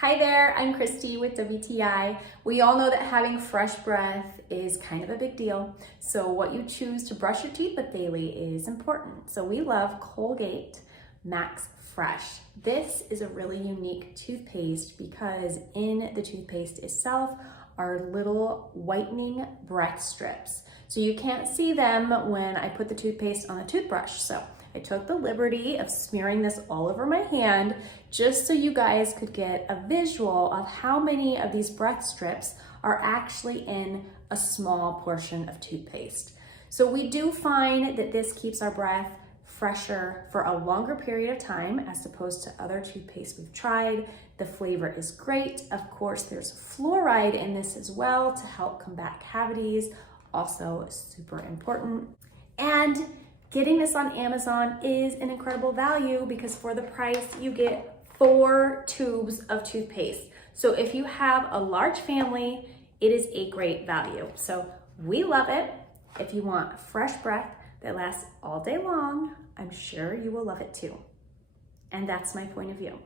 Hi there, I'm Christy with WTI. We all know that having fresh breath is kind of a big deal. So what you choose to brush your teeth with daily is important. So we love Colgate Max Fresh. This is a really unique toothpaste because in the toothpaste itself are little whitening breath strips. So you can't see them when I put the toothpaste on the toothbrush. So I took the liberty of smearing this all over my hand just so you guys could get a visual of how many of these breath strips are actually in a small portion of toothpaste. So we do find that this keeps our breath fresher for a longer period of time as opposed to other toothpaste we've tried. The flavor is great. Of course, there's fluoride in this as well to help combat cavities, also super important. And getting this on Amazon is an incredible value because for the price you get 4 tubes of toothpaste. So if you have a large family, it is a great value. So we love it. If you want fresh breath that lasts all day long, I'm sure you will love it too. And that's my point of view.